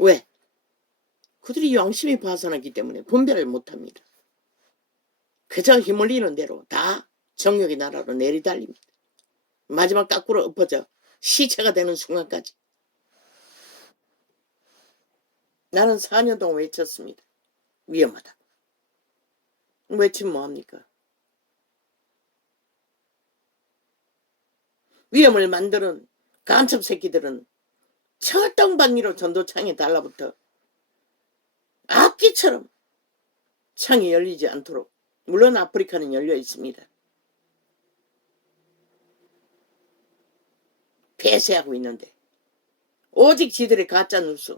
왜? 그들이 양심이 파산하기 때문에 분별을 못합니다. 그저 힘을리는 대로 다 정욕의 나라로 내리달립니다. 마지막 까꾸로 엎어져 시체가 되는 순간까지. 나는 4년 동안 외쳤습니다. 위험하다. 외치면 뭐합니까? 위험을 만드는 간첩 새끼들은 철덩방위로 전도창에 달라붙어 악기처럼 창이 열리지 않도록, 물론 아프리카는 열려 있습니다. 폐쇄하고 있는데 오직 지들의 가짜 뉴스,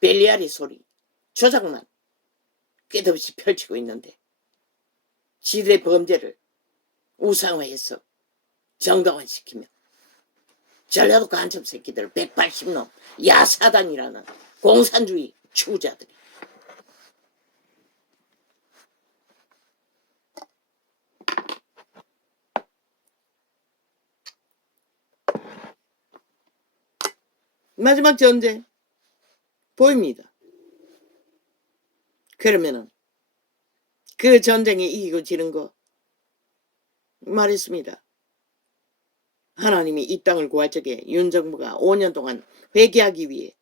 벨리아리 소리, 조작만 끝없이 펼치고 있는데 지들의 범죄를 우상화해서 정당화시키며 전라도 간첩 새끼들 180놈 야사단이라는 공산주의 추구자들이 마지막 전쟁 보입니다. 그러면은 그 전쟁에 이기고 지는 거 말했습니다. 하나님이 이 땅을 구할 적에 윤 정부가 5년 동안 회개하기 위해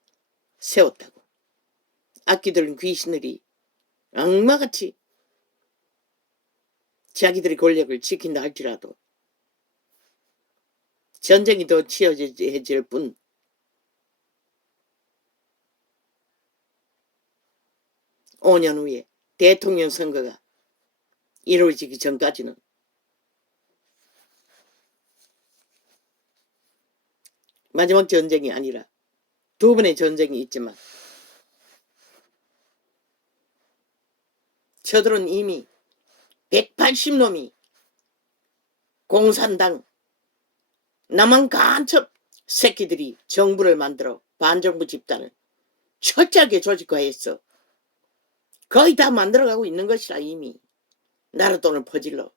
세웠다고. 악기들은 귀신들이 악마같이 자기들의 권력을 지킨다 할지라도 전쟁이 더 치열해질 뿐 (5년) 후에 대통령 선거가 이루어지기 전까지는 마지막 전쟁이 아니라 2번의 전쟁이 있지만 저들은 이미 180놈이 공산당 남한 간첩 새끼들이 정부를 만들어 반정부 집단을 철저하게 조직화했어. 거의 다 만들어가고 있는 것이라. 이미 나라 돈을 퍼질러.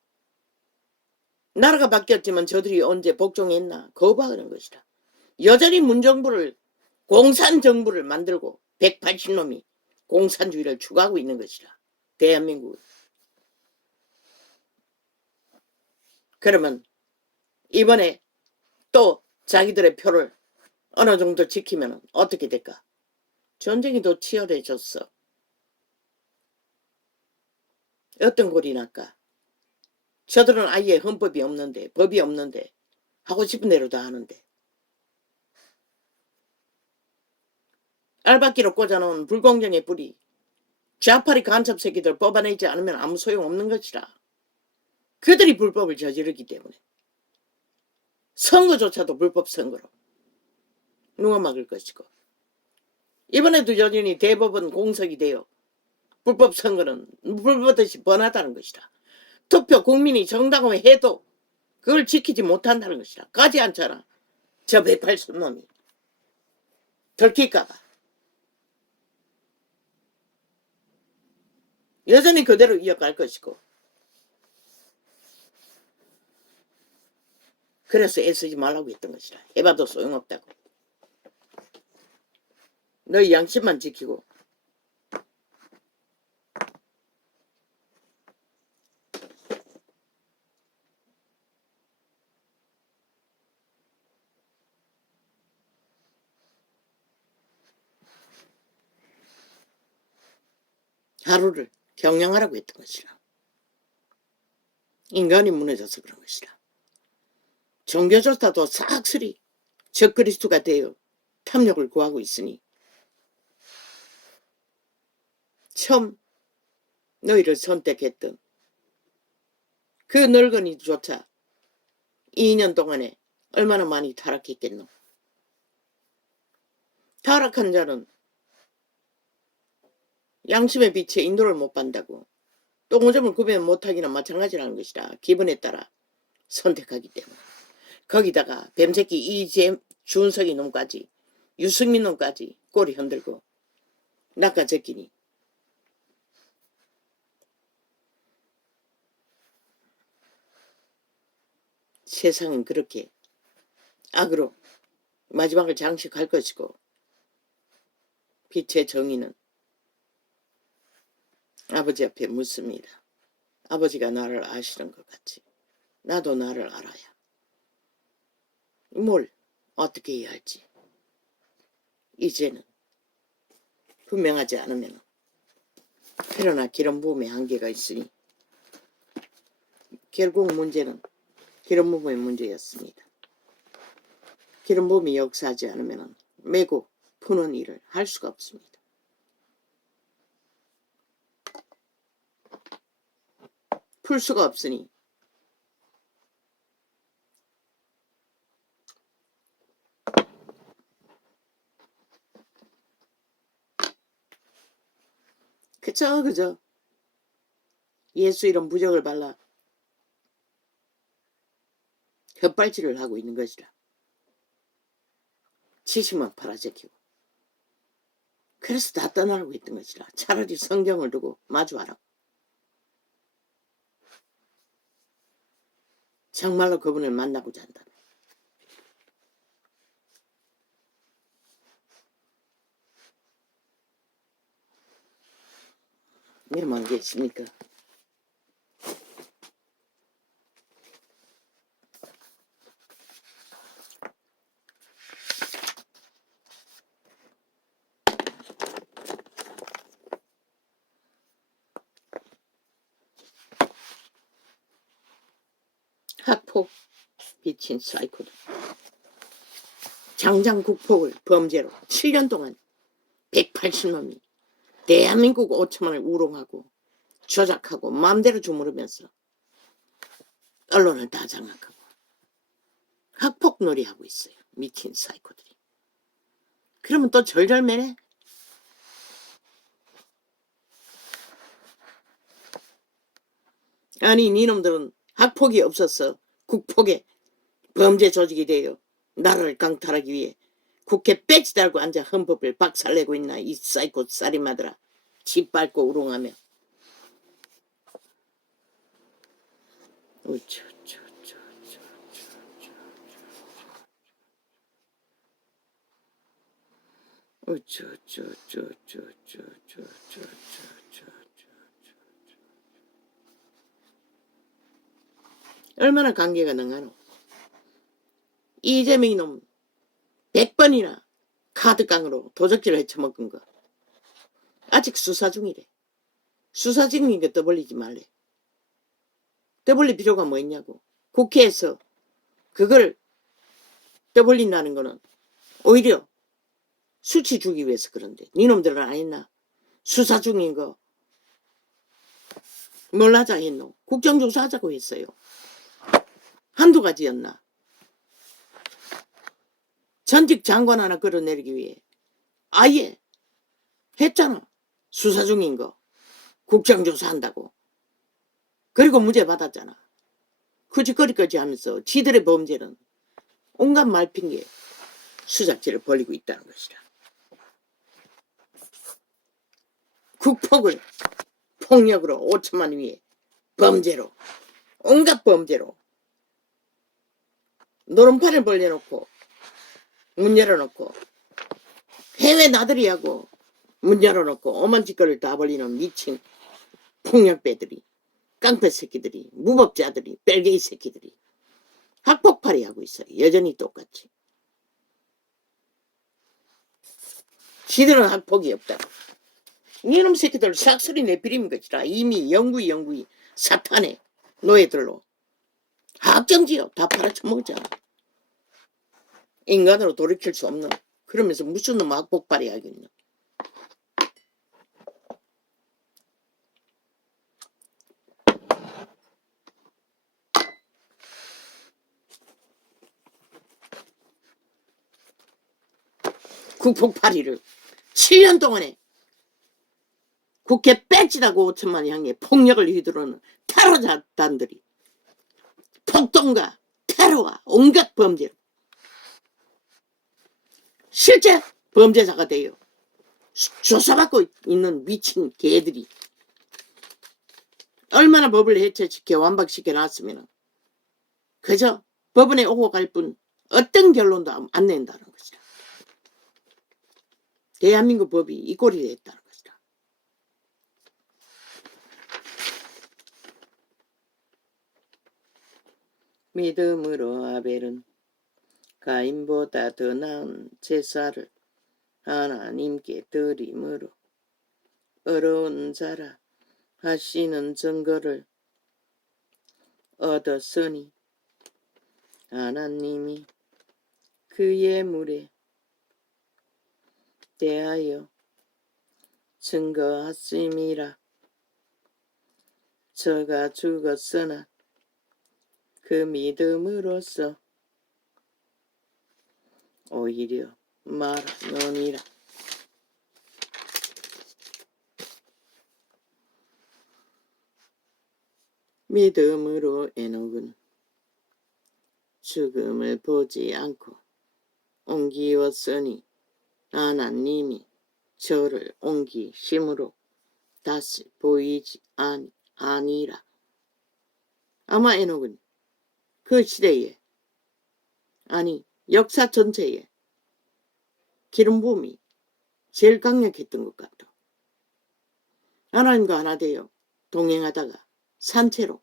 나라가 바뀌었지만 저들이 언제 복종했나 거부하는 것이라. 여전히 문정부를 공산정부를 만들고 180놈이 공산주의를 추구하고 있는 것이라. 대한민국은. 그러면 이번에 또 자기들의 표를 어느 정도 지키면 어떻게 될까? 전쟁이 더 치열해졌어. 어떤 꼴이 날까? 저들은 아예 헌법이 없는데, 법이 없는데 하고 싶은 대로 다 하는데 알박기로 꽂아놓은 불공정의 뿌리, 좌파리 간첩 새끼들 뽑아내지 않으면 아무 소용없는 것이라. 그들이 불법을 저지르기 때문에 선거조차도 불법 선거로 누가 막을 것이고, 이번에도 여전히 대법원 공석이 되어 불법 선거는 불법듯이 번하다는 것이라. 투표 국민이 정당화해도 그걸 지키지 못한다는 것이라. 가지 않잖아. 저 180놈이 들킬까봐. 여전히 그대로 이어갈 것이고, 그래서 애쓰지 말라고 했던 것이라. 해봐도 소용없다고. 너희 양심만 지키고 하루를 경영하라고 했던 것이라. 인간이 무너져서 그런 것이라. 종교조차도 싹쓸이 적그리스도가 되어 탐욕을 구하고 있으니 처음 너희를 선택했던 그 늙은이조차 2년 동안에 얼마나 많이 타락했겠노. 타락한 자는 양심의 빛에 인도를 못 받는다고. 똥오줌을 구별 못하기나 마찬가지라는 것이라. 기분에 따라 선택하기 때문에. 거기다가 뱀새끼 이준석이 놈까지, 유승민 놈까지 꼬리 흔들고 낚아적기니 세상은 그렇게 악으로 마지막을 장식할 것이고 빛의 정의는 아버지 앞에 묻습니다. 아버지가 나를 아시는 것 같이 나도 나를 알아야 뭘 어떻게 해야 할지 이제는 분명하지 않으면 그러나 기름 부음의 한계가 있으니 결국 문제는 기름 부음의 문제였습니다. 기름 부음이 역사하지 않으면 메고 푸는 일을 할 수가 없습니다. 풀 수가 없으니 그저 예수 이름 부적을 발라 헛발질을 하고 있는 것이라. 지식만 팔아제키고 그래서 다 떠나고 있던 것이라. 차라리 성경을 두고 마주하라고. 정말로 그분을 만나고자 한다면 이러면 안 계십니까? 학폭 미친 사이코들. 장장국폭을 범죄로 7년 동안 180놈이 대한민국 5천만을 우롱하고 조작하고 마음대로 주무르면서 언론을 다 장악하고 학폭놀이 하고 있어요. 미친 사이코들이. 그러면 또 절절매네. 아니 니놈들은 학폭이 없어서 국폭에 범죄 조직이 되어 나라를 강탈하기 위해 국회 배지 달고 앉아 헌법을 박살내고 있나. 이 사이코 살인마들아. 짓밟고 우롱하며 얼마나 관계가 능하노. 이재명 이놈 100번이나 카드깡으로 도적질을 헤쳐먹은 거 아직 수사 중이래. 수사 중인 게 떠벌리지 말래. 떠벌릴 필요가 뭐 있냐고. 국회에서 그걸 떠벌린다는 거는 오히려 수치 주기 위해서 그런데 니놈들은 안 했나? 수사 중인 거 뭘 하자 했노? 국정조사 하자고 했어요. 한두 가지였나? 전직 장관 하나 끌어내리기 위해 아예 했잖아. 수사 중인 거 국정조사 한다고. 그리고 무죄 받았잖아. 후지거리까지 하면서 지들의 범죄는 온갖 말핑계 수작질을 벌이고 있다는 것이라. 국폭을 폭력으로 5천만 위에 범죄로 온갖 범죄로 노름판을 벌려놓고 문 열어놓고 해외 나들이하고 문 열어놓고 오만 짓거리를 다 벌리는 미친 폭력배들이 깡패 새끼들이 무법자들이 뺄개이 새끼들이 학폭팔이 하고 있어요. 여전히 똑같이. 지들은 학폭이 없다고. 이놈 새끼들 싹소리 내비리는 것이라. 이미 영구히 사탄의 노예들로 학정지요. 다 팔아쳐먹었잖아. 인간으로 돌이킬 수 없는. 그러면서 무슨 놈 학폭팔이 하겠노. 국폭팔이를 7년 동안에 국회 빼지라고 5천만 향해 폭력을 휘두르는 테러자단들이 폭동과 테러와 온갖 범죄 실제 범죄자가 되어 조사받고 있는 미친 개들이 얼마나 법을 해체시켜 완박시켜 놨으면 그저 법원에 오고 갈 뿐 어떤 결론도 안 낸다는 것이다. 대한민국 법이 이 꼴이 됐다는 것이다. 믿음으로 아벨은 가인보다 더 나은 제사를 하나님께 드림으로 어려운 자라 하시는 증거를 얻었으니 하나님이 그 예물에 대하여 증거하심이라. 저가 죽었으나 그 믿음으로써 오히려 말하노니라. 믿음으로 에녹은 죽음을 보지 않고 옮기었으니 하나님이 저를 옮기심으로 다시 보이지 아니라. 아마 에녹은 그 시대에, 아니 역사 전체에 기름 부음이 제일 강력했던 것 같아. 하나님과 하나 되어 동행하다가 산채로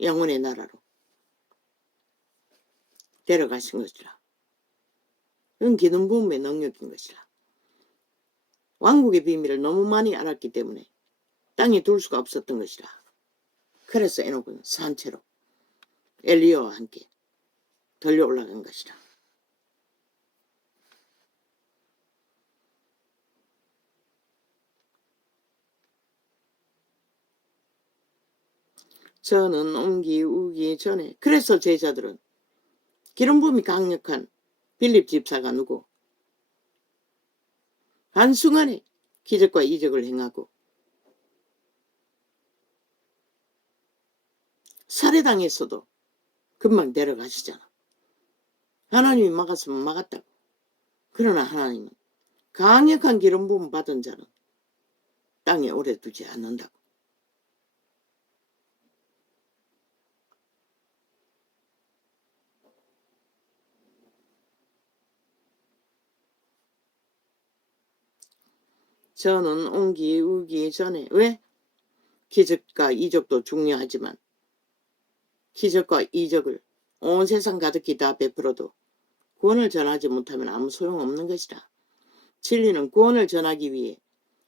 영혼의 나라로 데려가신 것이라. 그건 기름 부음의 능력인 것이라. 왕국의 비밀을 너무 많이 알았기 때문에 땅에 둘 수가 없었던 것이라. 그래서 에녹은 산채로 엘리야와 함께 들려 올라간 것이라. 저는 옮기우기 전에, 그래서 제자들은 기름 부음이 강력한 빌립 집사가 누구 한순간에 기적과 이적을 행하고 살해당했어도 금방 내려가시잖아. 하나님이 막았으면 막았다고. 그러나 하나님은 강력한 기름 부음 받은 자는 땅에 오래 두지 않는다고. 저는 옮기우기 전에, 왜? 기적과 이적도 중요하지만 기적과 이적을 온 세상 가득히 다 베풀어도 구원을 전하지 못하면 아무 소용없는 것이다. 진리는 구원을 전하기 위해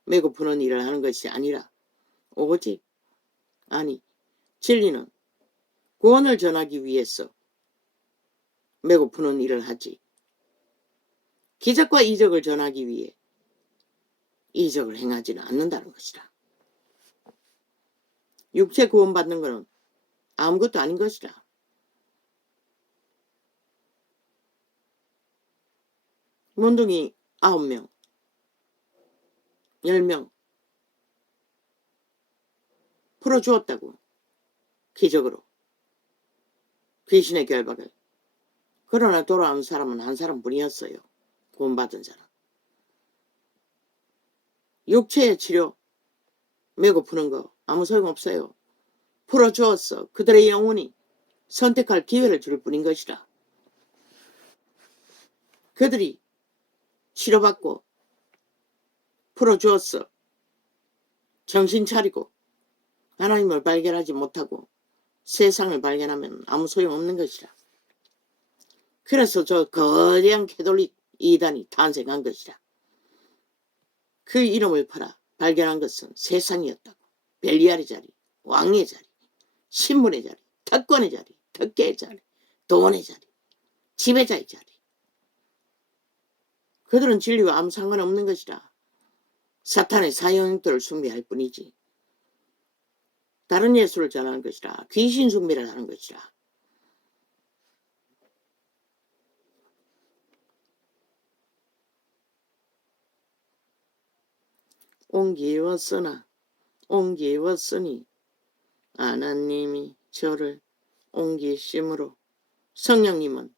메고 푸는 일을 하는 것이 아니라 오직, 아니, 진리는 구원을 전하기 위해서 메고 푸는 일을 하지, 기적과 이적을 전하기 위해 이적을 행하지는 않는다는 것이다. 육체 구원받는 것은 아무것도 아닌 것이다. 문둥이 9명, 10명 풀어주었다고. 기적으로. 귀신의 결박을. 그러나 돌아온 사람은 한 사람뿐이었어요. 구원받은 사람. 육체의 치료 메고 푸는 거 아무 소용없어요. 풀어주었어. 그들의 영혼이 선택할 기회를 줄 뿐인 것이라. 그들이 치료받고 풀어주었어. 정신 차리고 하나님을 발견하지 못하고 세상을 발견하면 아무 소용없는 것이라. 그래서 저 거대한 캐톨릭 이단이 탄생한 것이라. 그 이름을 팔아 발견한 것은 세상이었다고. 벨리알의 자리, 왕의 자리, 신분의 자리, 특권의 자리, 특계의 자리, 돈의 자리, 지배자의 자리. 그들은 진리와 아무 상관없는 것이라. 사탄의 사형들을 숭배할 뿐이지. 다른 예수를 전하는 것이라. 귀신 숭배를 하는 것이라. 옮기웠으니 하나님이 저를 옮기심으로. 성령님은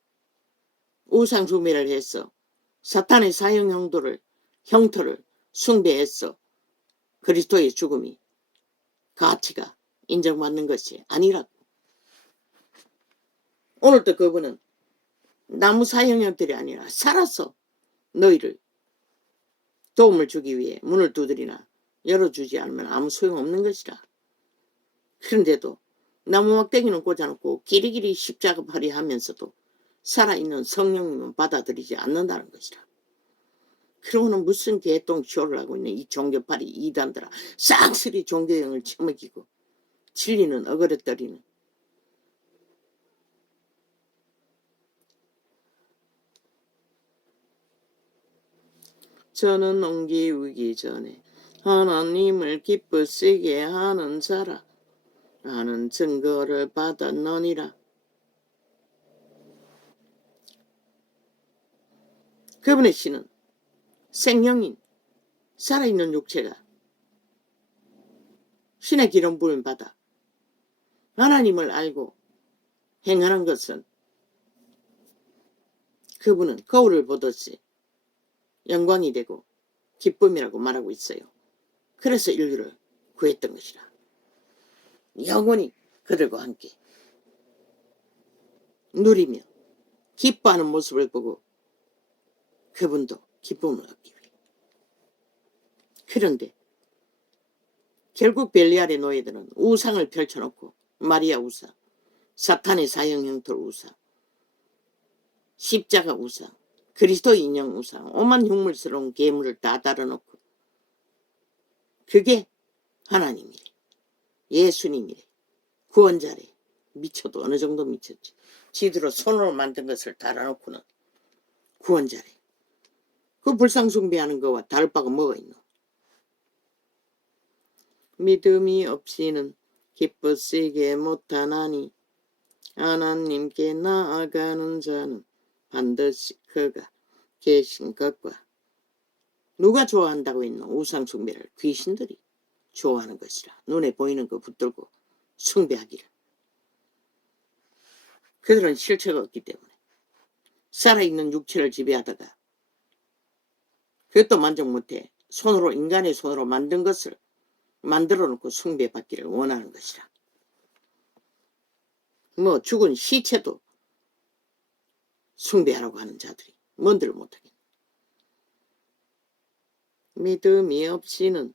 우상 숭배를 했어. 사탄의 사형 형터를 숭배했어. 그리스도의 죽음이 가치가 인정받는 것이 아니라고. 오늘도 그분은 나무 사형 형들이 아니라 살아서 너희를 도움을 주기 위해 문을 두드리나 열어주지 않으면 아무 소용없는 것이라. 그런데도 나무 막대기는 꽂아놓고 기리기리 십자가 팔이 하면서도 살아있는 성령님은 받아들이지 않는다는 것이라. 그러고는 무슨 개똥쇼를 하고 있는 이 종교파리 이단들아, 싹쓸이 종교형을 처먹이고 진리는 어그러뜨리는. 저는 옮기우기 전에 하나님을 기쁘시게 하는 자라 하는 증거를 받았느니라. 그분의 신은 생명인 살아있는 육체가 신의 기름 부음 받아 하나님을 알고 행하는 것은 그분은 거울을 보듯이 영광이 되고 기쁨이라고 말하고 있어요. 그래서 인류를 구했던 것이라. 영원히 그들과 함께 누리며 기뻐하는 모습을 보고 그분도 기쁨을 얻기 위해. 그런데 결국 벨리알의 노예들은 우상을 펼쳐놓고 마리아 우상, 사탄의 사형 형틀 우상, 십자가 우상, 그리스도 인형 우상, 오만 흉물스러운 괴물을 다 달아놓고 그게 하나님이래, 예수님이래, 구원자래. 미쳐도 어느 정도 미쳤지. 지들로 손으로 만든 것을 달아놓고는 구원자래. 그 불상숭배하는 거와 다를 바가 뭐가 있노? 믿음이 없이는 기쁘시게 못하나니 하나님께 나아가는 자는 반드시 그가 계신 것과. 누가 좋아한다고 했노? 우상숭배를 귀신들이 좋아하는 것이라. 눈에 보이는 거 붙들고 숭배하기를. 그들은 실체가 없기 때문에 살아있는 육체를 지배하다가 그것도 만족 못해 손으로, 인간의 손으로 만든 것을 만들어 놓고 숭배받기를 원하는 것이라. 뭐 죽은 시체도 숭배하라고 하는 자들이 뭔들 못하겠네. 믿음이 없이는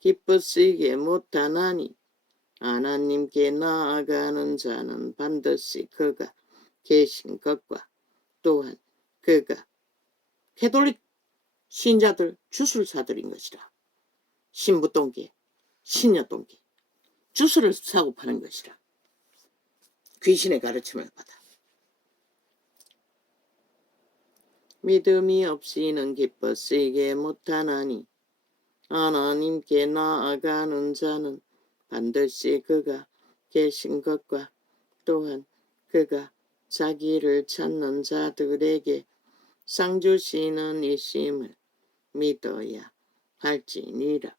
기쁘시게 못하나니 하나님께 나아가는 자는 반드시 그가 계신 것과 또한 그가 캐톨릭 신자들 주술사들인 것이라. 신부똥개, 신녀똥개, 주술을 사고 파는 것이라. 귀신의 가르침을 받아. 믿음이 없이는 기쁘시게 못하나니 하나님께 나아가는 자는 반드시 그가 계신 것과 또한 그가 자기를 찾는 자들에게 상 주시는 이심을 믿어야 할지니라.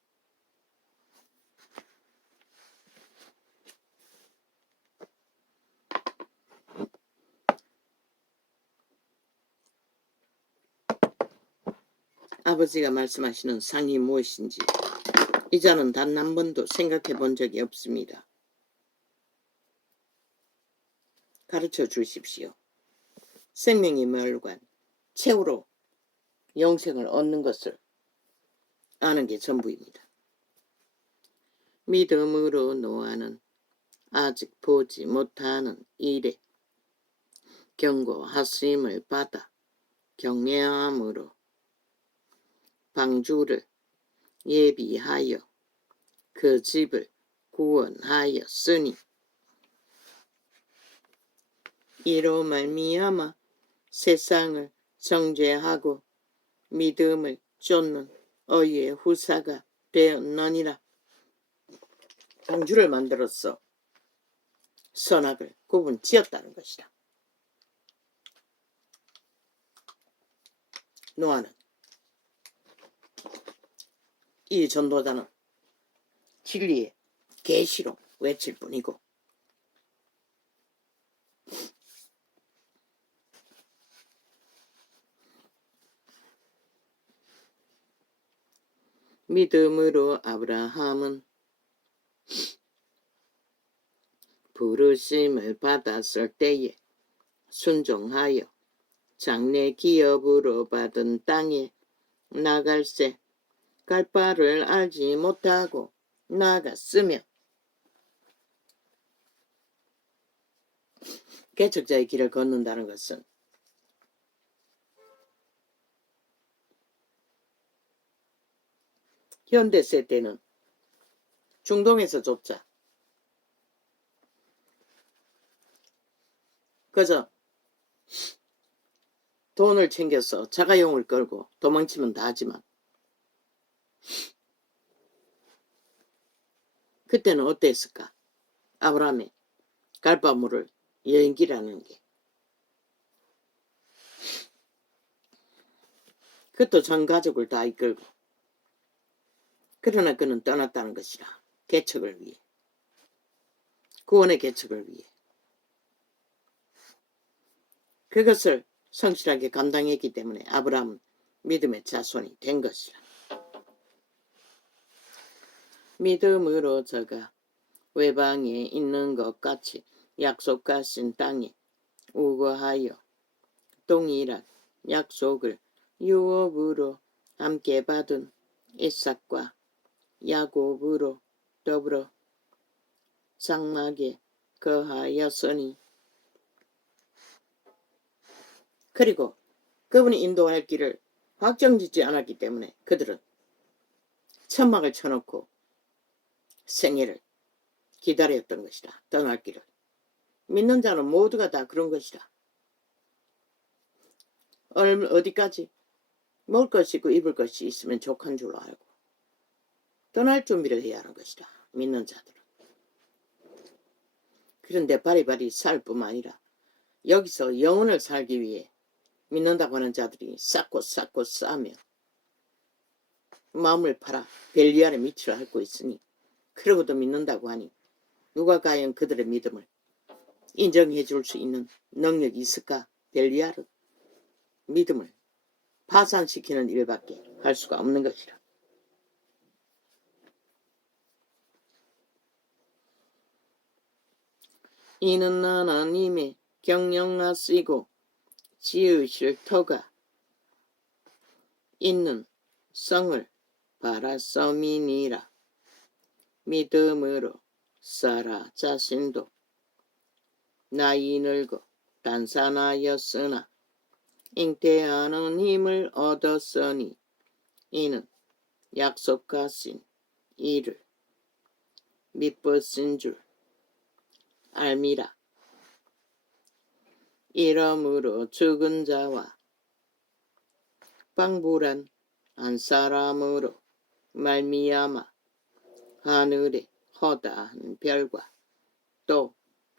아버지가 말씀하시는 상이 무엇인지 이자는 단 한 번도 생각해 본 적이 없습니다. 가르쳐 주십시오. 생명의 멸관, 최후로 영생을 얻는 것을 아는 게 전부입니다. 믿음으로 노아는 아직 보지 못하는 일에 경고하심을 받아 경외함으로 방주를 예비하여 그 집을 구원하였으니 이로 말미암아 세상을 정죄하고 믿음을 쫓는 어의 후사가 되었느니라. 방주를 만들어서 선악을 구분 지었다는 것이다. 노아는, 이 전도자는 진리의 계시로 외칠 뿐이고 믿음으로 아브라함은 부르심을 받았을 때에 순종하여 장래 기업으로 받은 땅에 나갈새 갈 바를 알지 못하고 나갔으며. 개척자의 길을 걷는다는 것은 현대세 때는 중동에서조차 그저 돈을 챙겨서 자가용을 끌고 도망치면 다 하지만 그때는 어땠을까? 아브라함의 갈바물을 여행기라는 게 그것도 전 가족을 다 이끌고 그러나 그는 떠났다는 것이라. 개척을 위해, 구원의 개척을 위해 그것을 성실하게 감당했기 때문에 아브라함은 믿음의 자손이 된 것이라. 믿음으로 저가 외방에 있는 것 같이 약속하신 땅에 우거하여 동일한 약속을 유업으로 함께 받은 이삭과 야곱으로 더불어 장막에 거하였으니. 그리고 그분이 인도할 길을 확정짓지 않았기 때문에 그들은 천막을 쳐놓고 생애를 기다렸던 것이다. 떠날 길을. 믿는 자는 모두가 다 그런 것이다. 어디까지? 먹을 것이 있고 입을 것이 있으면 족한 줄 알고 떠날 준비를 해야 하는 것이다. 믿는 자들은. 그런데 바리바리 살 뿐만 아니라 여기서 영혼을 살기 위해 믿는다고 하는 자들이 쌓고 싸며 마음을 팔아 벨리알의 밑을 앓고 있으니 그러고도 믿는다고 하니 누가 과연 그들의 믿음을 인정해 줄 수 있는 능력이 있을까? 벨리알은 믿음을 파산시키는 일밖에 할 수가 없는 것이라. 이는 하나님의 경영하시고 지으실 터가 있는 성을 바라섬이니라. 믿음으로 사라 자신도 나이 늙어 단산하였으나 잉태하는 힘을 얻었으니 이는 약속하신 이를 믿으신 줄 알미라. 이러므로 죽은 자와 방불한 한 사람으로 말미암아 하늘의 허다한 별과 또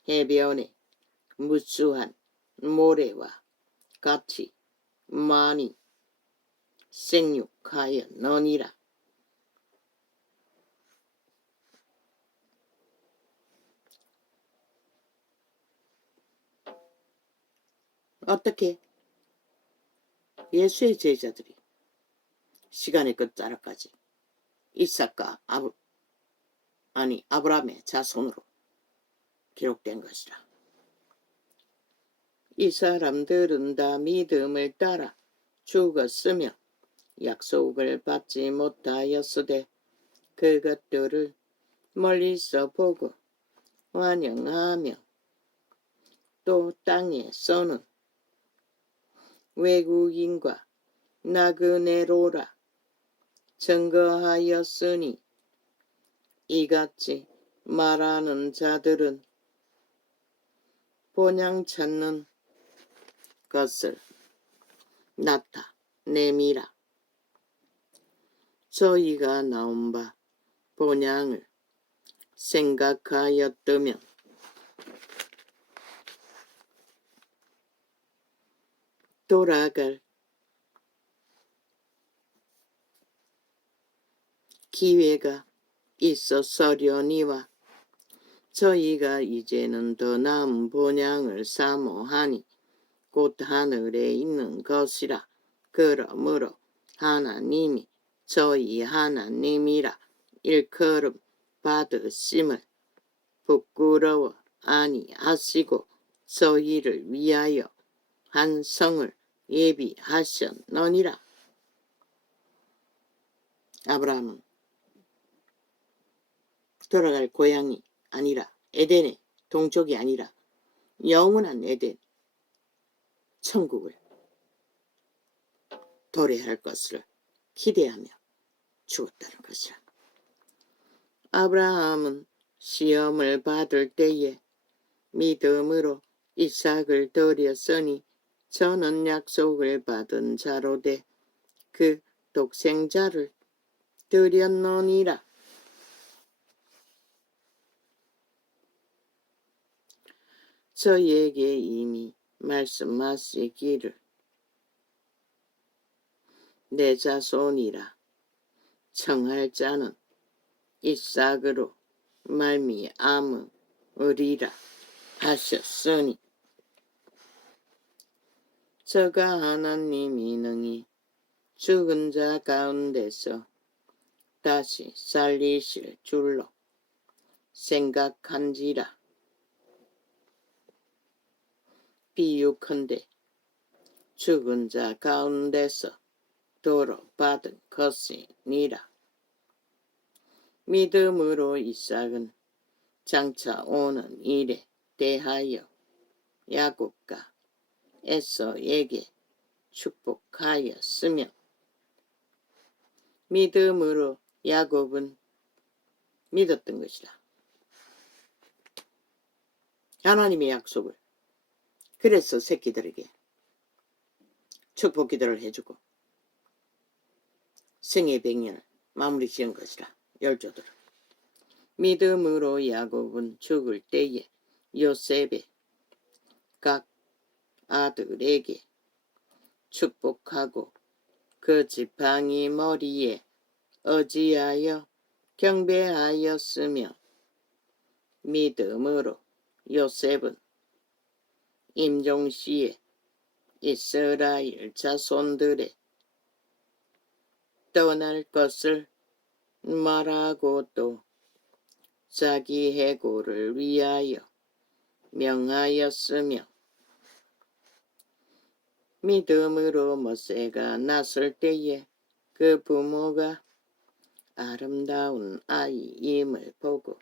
해변의 무수한 모래와 같이 많이 생육하였느니라. 어떻게 예수의 제자들이 시간의 끝자락까지 이삭과 아브라함의 자손으로 기록된 것이라. 이 사람들은 다 믿음을 따라 죽었으며 약속을 받지 못하였으되 그것들을 멀리서 보고 환영하며 또 땅에서는 외국인과 나그네로라 증거하였으니 이같이 말하는 자들은 본향 찾는 것을 나타내미라. 저희가 나온 바 본향을 생각하였다면 돌아갈 기회가 있었으려니와 저희가 이제는 더 나은 본향을 사모하니 곧 하늘에 있는 것이라. 그러므로 하나님이 저희 하나님이라 일컬음 받으심을 부끄러워 아니하시고 저희를 위하여 한 성을 예비하셨느니라. 아브라함은 돌아갈 고향이 아니라 에덴의 동쪽이 아니라 영원한 에덴 천국을 도래할 것을 기대하며 죽었다는 것이라. 아브라함은 시험을 받을 때에 믿음으로 이삭을 드렸으니 저는 약속을 받은 자로되 그 독생자를 드렸노니라. 저에게 이미 말씀하시기를 내 자손이라 청할 자는 이삭으로 말미암으리라 하셨으니 저가 하나님이 능히 죽은 자 가운데서 다시 살리실 줄로 생각한지라. 비유컨대 죽은 자 가운데서 도로 받은 것이니라. 믿음으로 이삭은 장차 오는 일에 대하여 야곱과 에서에게 축복하였으며 믿음으로 야곱은 믿었던 것이다. 하나님의 약속을. 그래서 새끼들에게 축복 기도를 해주고 생애 100년을 마무리 지은 것이라. 열조들을. 믿음으로 야곱은 죽을 때에 요셉의 각 아들에게 축복하고 그 지팡이 머리에 의지하여 경배하였으며 믿음으로 요셉은 임종시에 이스라엘 자손들의 떠날 것을 말하고 또 자기 해고를 위하여 명하였으며 믿음으로 모세가 났을 때에 그 부모가 아름다운 아이임을 보고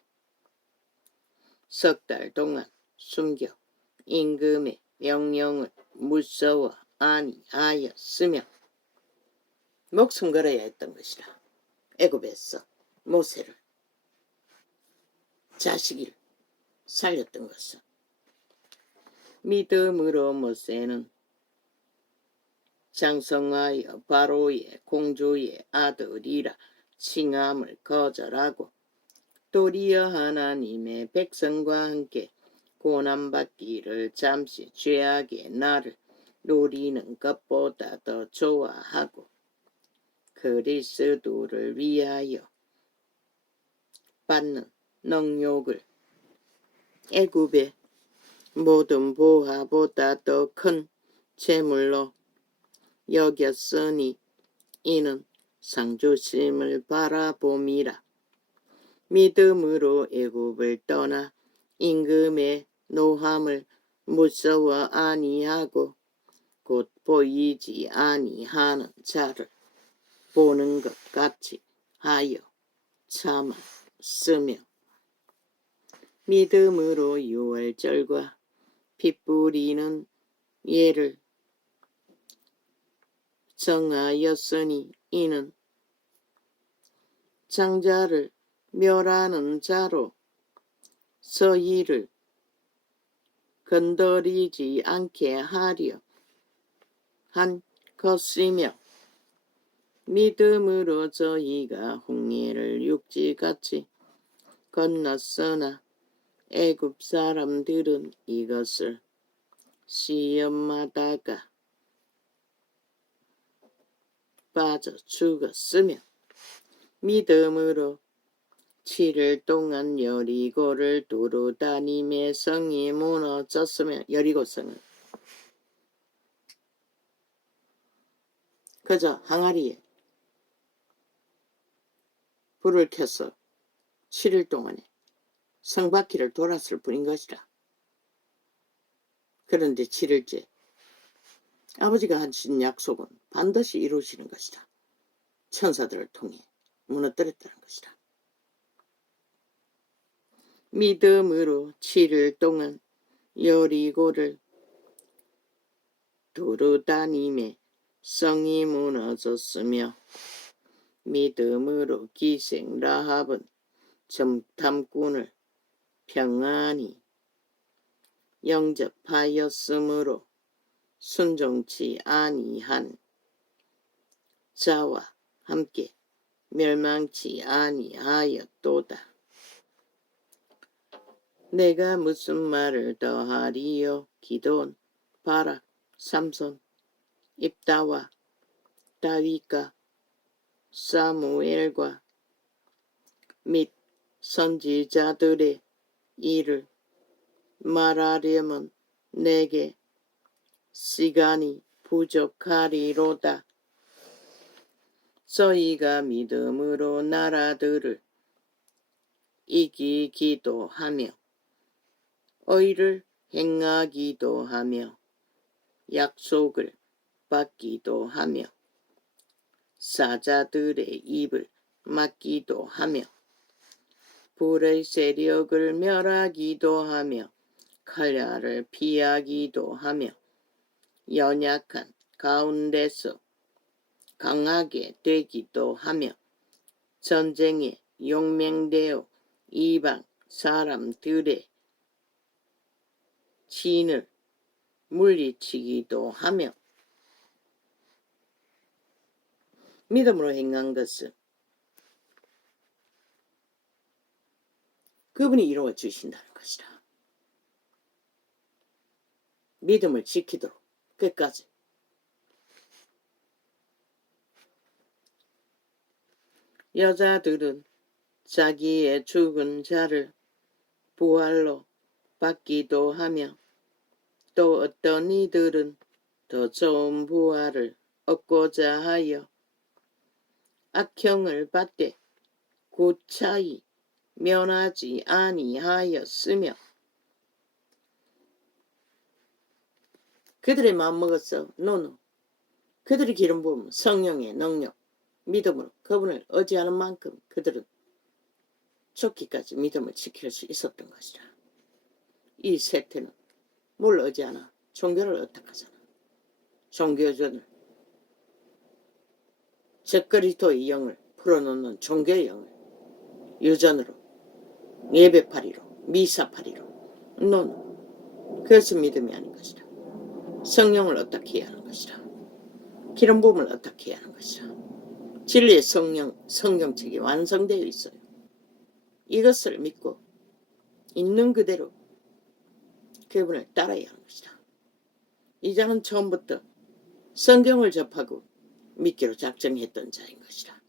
석 달 동안 숨겨 임금의 명령을 무서워 아니하였으며 목숨 걸어야 했던 것이라. 애굽에서 모세를 자식을 살렸던 것은 믿음으로 모세는 장성하여 바로의 공주의 아들이라 칭함을 거절하고 도리어 하나님의 백성과 함께 고난받기를 잠시 죄악의 날을 누리는 것보다 더 좋아하고 그리스도를 위하여 받는 능욕을 애굽의 모든 보화보다 더 큰 재물로 여겼으니 이는 상주심을 바라봄이라. 믿음으로 애굽을 떠나 임금의 노함을 무서워 아니하고 곧 보이지 아니하는 자를 보는 것 같이 하여 참았으며 믿음으로 유월절과 피 뿌리는 예를 정하였으니 이는 장자를 멸하는 자로 서희를 건드리지 않게 하려 한 것이며 믿음으로 저희가 홍해를 육지같이 건넜으나 애굽 사람들은 이것을 시험하다가 빠져 죽었으며 믿음으로 7일 동안 여리고를 두루다니며 성이 무너졌으며 여리고성은 그저 항아리에 불을 켜서 7일 동안에 성바퀴를 돌았을 뿐인 것이라. 그런데 7일째 아버지가 하신 약속은 반드시 이루시는 것이다. 천사들을 통해 무너뜨렸다는 것이다. 믿음으로 7일 동안 여리고를 두루다님의 성이 무너졌으며 믿음으로 기생 라합은 정탐꾼을 평안히 영접하였으므로 순종치 아니한 자와 함께 멸망치 아니하였도다. 내가 무슨 말을 더하리요? 기돈, 바락, 삼손, 입다와 다윗과 사무엘과 및 선지자들의 일을 말하려면 내게 시간이 부족하리로다. 저희가 믿음으로 나라들을 이기기도 하며 의를 행하기도 하며 약속을 받기도 하며 사자들의 입을 막기도 하며 불의 세력을 멸하기도 하며 칼날을 피하기도 하며 연약한 가운데서 강하게 되기도 하며 전쟁에 용맹되어 이방 사람들의 진을 물리치기도 하며 믿음으로 행한 것은 그분이 이루어 주신다는 것이다. 믿음을 지키도록 끝까지. 여자들은 자기의 죽은 자를 부활로 받기도 하며 또 어떤 이들은 더 좋은 부활을 얻고자 하여 악형을 받되 고차히 면하지 아니하였으며 그들의 마음먹었어. 노노. 그들이 기름 부음 성령의 능력 믿음으로 그분을 의지하는 만큼 그들은 죽기까지 믿음을 지킬 수 있었던 것이다. 이 세태는 뭘 의지하나? 종교를 어떡하잖아. 종교전을 적그리스도의 영을 풀어놓는 종교의 영을 유전으로 예배파리로 미사파리로 노노. 그것은 믿음이 아닌 것이다. 성령을 어떻게 해야 하는 것이다. 기름 부음을 어떻게 해야 하는 것이다. 진리의 성경책이 완성되어 있어요. 이것을 믿고 있는 그대로 그분을 따라야 하는 것이다. 이자는 처음부터 성경을 접하고 믿기로 작정했던 자인 것이다.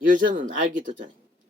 유전은 알기도 전에